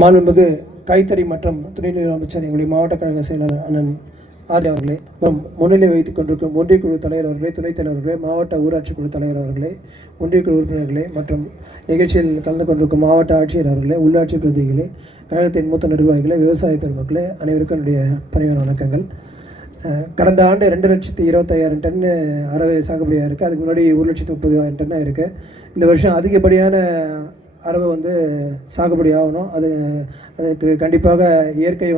மாண்புமிகு கைத்தறி மற்றும் துணைநிலை அமைச்சர் எங்களுடைய மாவட்ட கழக செயலாளர் அண்ணன் ஆர்ஜி அவர்களே, முன்னிலை வைத்துக் கொண்டிருக்கும் ஒன்றிய குழு தலைவர் அவர்களே, துணைத் தலைவர்களே, மாவட்ட ஊராட்சி குழு தலைவர் அவர்களே, ஒன்றிய குழு உறுப்பினர்களே மற்றும் நிகழ்ச்சியில் கலந்து கொண்டிருக்கும் மாவட்ட ஆட்சியர் அவர்களே, உள்ளாட்சி பிரதிநிதிகளே, கழகத்தின் மூத்த நிர்வாகிகளே, விவசாய பெருமக்களே, அனைவருக்கும் என்னுடைய பணிவான வணக்கங்கள். கடந்த ஆண்டு 2,25,000 டன் அரவை சாகுபடியாக இருக்குது. அதுக்கு முன்னாடி 1,30,000 டன்னாக இருக்குது. இந்த வருஷம் அதிகப்படியான அரவை சாகுபடி ஆகணும். அதுக்கு கண்டிப்பாக இயற்கை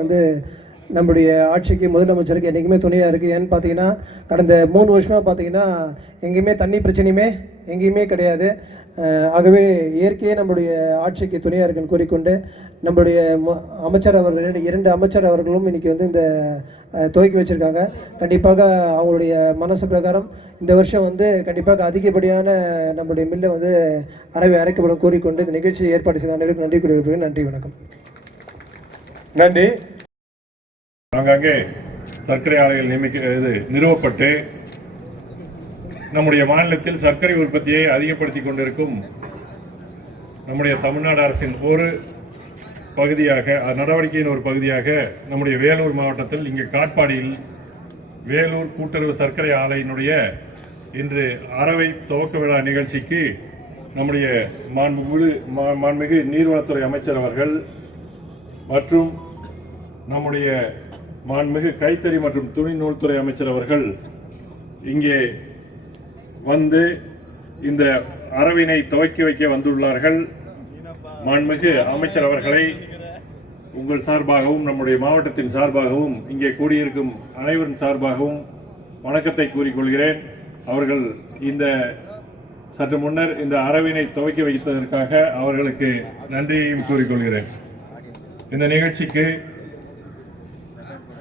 நம்முடைய ஆட்சிக்கு முதலமைச்சருக்கு என்றைக்குமே துணையாக இருக்குது. ஏன்னு பார்த்தீங்கன்னா கடந்த 3 வருஷமாக பார்த்தீங்கன்னா எங்கேயுமே தண்ணி பிரச்சனையுமே எங்கேயுமே கிடையாது. ஆகவே இயற்கையே நம்முடைய ஆட்சிக்கு துணையாக இருக்குன்னு கூறிக்கொண்டு நம்முடைய அமைச்சர் அவர்கள் 2 அமைச்சர் அவர்களும் இன்றைக்கி இந்த துவக்கி வச்சுருக்காங்க. கண்டிப்பாக அவங்களுடைய மனசு பிரகாரம் இந்த வருஷம் கண்டிப்பாக அதிகப்படியான நம்முடைய மில்லை அரவை அரைக்கப்படும் கூறிக்கொண்டு இந்த நிகழ்ச்சியை ஏற்பாடு செய்த அனைவருக்கும் நன்றி கூறியிருக்கிறேன். நன்றி, வணக்கம். நன்றி. ஆங்காங்கே சர்க்கரை ஆலைகள் நிறுவப்பட்டு நம்முடைய மாநிலத்தில் சர்க்கரை உற்பத்தியை அதிகப்படுத்திக் கொண்டிருக்கும் நம்முடைய தமிழ்நாடு அரசின் ஒரு பகுதியாக நடவடிக்கையின் ஒரு பகுதியாக நம்முடைய வேலூர் மாவட்டத்தில் இங்கே காட்பாடியில் வேலூர் கூட்டுறவு சர்க்கரை ஆலையினுடைய இன்று அரவை துவக்க விழா நிகழ்ச்சிக்கு நம்முடைய மாண்புமிகு நீர்வளத்துறை அமைச்சர் அவர்கள் மற்றும் நம்முடைய மாண்புமிகு கைத்தறி மற்றும் துணி நூல்துறை அமைச்சர் அவர்கள் இங்கே இந்த அரவினை துவக்கி வைக்க வந்துள்ளார்கள். மாண்புமிகு அமைச்சர் அவர்களை உங்கள் சார்பாகவும் நம்முடைய மாவட்டத்தின் சார்பாகவும் இங்கே கூடியிருக்கும் அனைவரின் சார்பாகவும் வணக்கத்தை கூறிக்கொள்கிறேன். அவர்கள் சற்று முன்னர் இந்த அரவினை துவக்கி வைத்ததற்காக அவர்களுக்கு நன்றியையும் கூறிக்கொள்கிறேன். இந்த நிகழ்ச்சிக்கு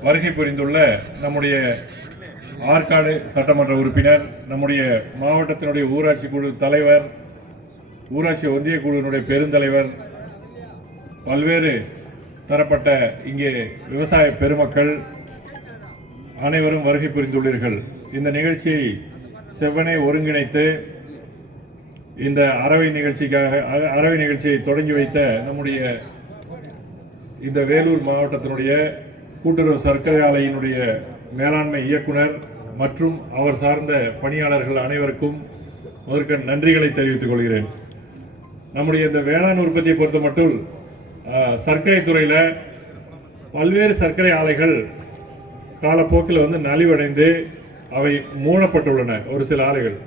வருகை புரிந்துள்ள நம்முடைய ஆற்காடு சட்டமன்ற உறுப்பினர், நம்முடைய மாவட்டத்தினுடைய ஊராட்சி குழு தலைவர், ஊராட்சி ஒன்றிய குழுவினுடைய பெருந்தலைவர், பல்வேறு தரப்பட்ட இங்கே விவசாய பெருமக்கள் அனைவரும் வருகை புரிந்துள்ளீர்கள். இந்த நிகழ்ச்சியை செவ்வனே ஒருங்கிணைத்து இந்த அரவை நிகழ்ச்சியை தொடங்கி வைத்த நம்முடைய இந்த வேலூர் மாவட்டத்தினுடைய கூட்டுறவு சர்க்கரை ஆலையினுடைய மேலாண்மை இயக்குனர் மற்றும் அவர் சார்ந்த பணியாளர்கள் அனைவருக்கும் முதற்க நன்றிகளை தெரிவித்துக் கொள்கிறேன். நம்முடைய இந்த வேளாண் உற்பத்தியை பொறுத்த மட்டும் சர்க்கரை துறையில் பல்வேறு சர்க்கரை ஆலைகள் காலப்போக்கில் நலிவடைந்து அவை மூடப்பட்டுள்ளன. ஒரு சில ஆலைகள்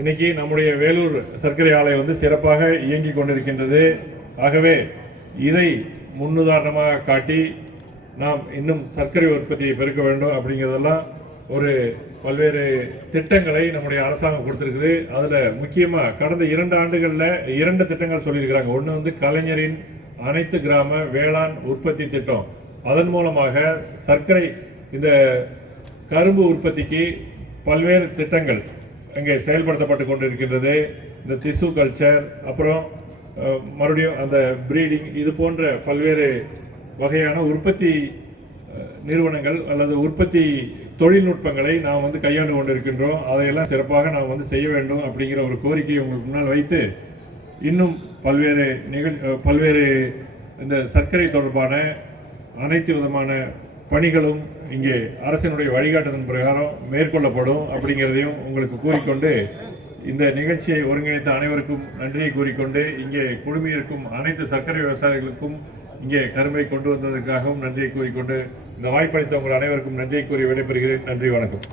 இன்னைக்கு நம்முடைய வேலூர் சர்க்கரை ஆலை சிறப்பாக இயங்கி கொண்டிருக்கின்றது. ஆகவே இதை முன்னுதாரணமாக காட்டி நாம் இன்னும் சர்க்கரை உற்பத்தியை பெருக்க வேண்டும் அப்படிங்கிறதெல்லாம் பல்வேறு திட்டங்களை நம்முடைய அரசாங்கம் கொடுத்திருக்குது. அதுல முக்கியமா கடந்த 2 ஆண்டுகள்ல 2 திட்டங்கள் சொல்லியிருக்கிறாங்க. ஒன்று கலைஞரின் அனைத்து கிராம வேளாண் உற்பத்தி திட்டம். அதன் மூலமாக சர்க்கரை இந்த கரும்பு உற்பத்திக்கு பல்வேறு திட்டங்கள் அங்கே செயல்படுத்தப்பட்டு கொண்டிருக்கின்றது. இந்த திசு கல்ச்சர், அப்புறம் மறுபடியும் அந்த பிரீடிங், இது போன்ற பல்வேறு வகையான உற்பத்தி நிறுவனங்கள் அல்லது உற்பத்தி தொழில்நுட்பங்களை நாம் கையாண்டு கொண்டிருக்கின்றோம். அதையெல்லாம் சிறப்பாக நாம் செய்ய வேண்டும் அப்படிங்கிற ஒரு கோரிக்கையை உங்களுக்கு முன்னால் வைத்து இன்னும் பல்வேறு இந்த சர்க்கரை தொடர்பான அனைத்து விதமான பணிகளும் இங்கே அரசினுடைய வழிகாட்டுதல் பிரகாரம் மேற்கொள்ளப்படும் அப்படிங்கிறதையும் உங்களுக்கு கூறிக்கொண்டு இந்த நிகழ்ச்சியை ஒருங்கிணைத்த அனைவருக்கும் நன்றியை கூறிக்கொண்டு இங்கே குழுமியிருக்கும் அனைத்து சர்க்கரை விவசாயிகளுக்கும் இங்கே கரும்பை கொண்டு வந்ததற்காகவும் நன்றியை கூறிக்கொண்டு இந்த வாய்ப்பளித்த உங்கள் அனைவருக்கும் நன்றியை கூறி விடைபெறுகிறேன். நன்றி, வணக்கம்.